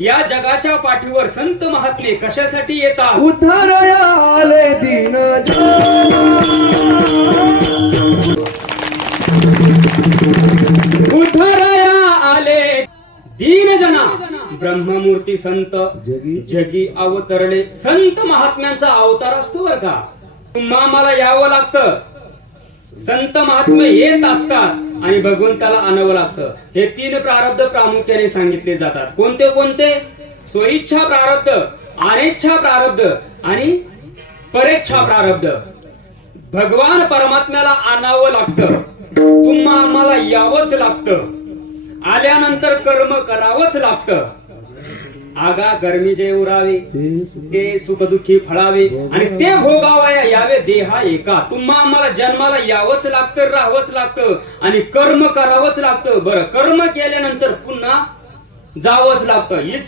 या जगाच्या पाठीवर संत महात्मे कशासाठी येतात? उद्धारया आले दीन उद्धारया आले दीन जना ब्रह्ममूर्ती संत जगी अवतरले. संत महात्म्यांचा अवतार असतो बर का. तुम्हा मला यावं लागतं. संत महात्मे येत असतात आणि भगवंताला आणावं लागतं. हे तीन प्रारब्ध प्रामुख्याने सांगितले जातात. कोणते कोणते? स्वइच्छा प्रारब्ध, अनिच्छा प्रारब्ध आणि परेच्छा प्रारब्ध. भगवान परमात्म्याला आणावं लागतं. तुम्हा आम्हाला यावंच लागतं. आल्यानंतर कर्म करावंच लागतं. आगा गरमी जे उरावे ते सुखदुःखी फळावे आणि ते भोगावया यावे देहा एका. तुम्हा आम्हाला जन्माला यावंच लागतं, राहावंच लागतं आणि कर्म करावंच लागतं. बरं, कर्म केल्यानंतर पुन्हा जावंच लागतं.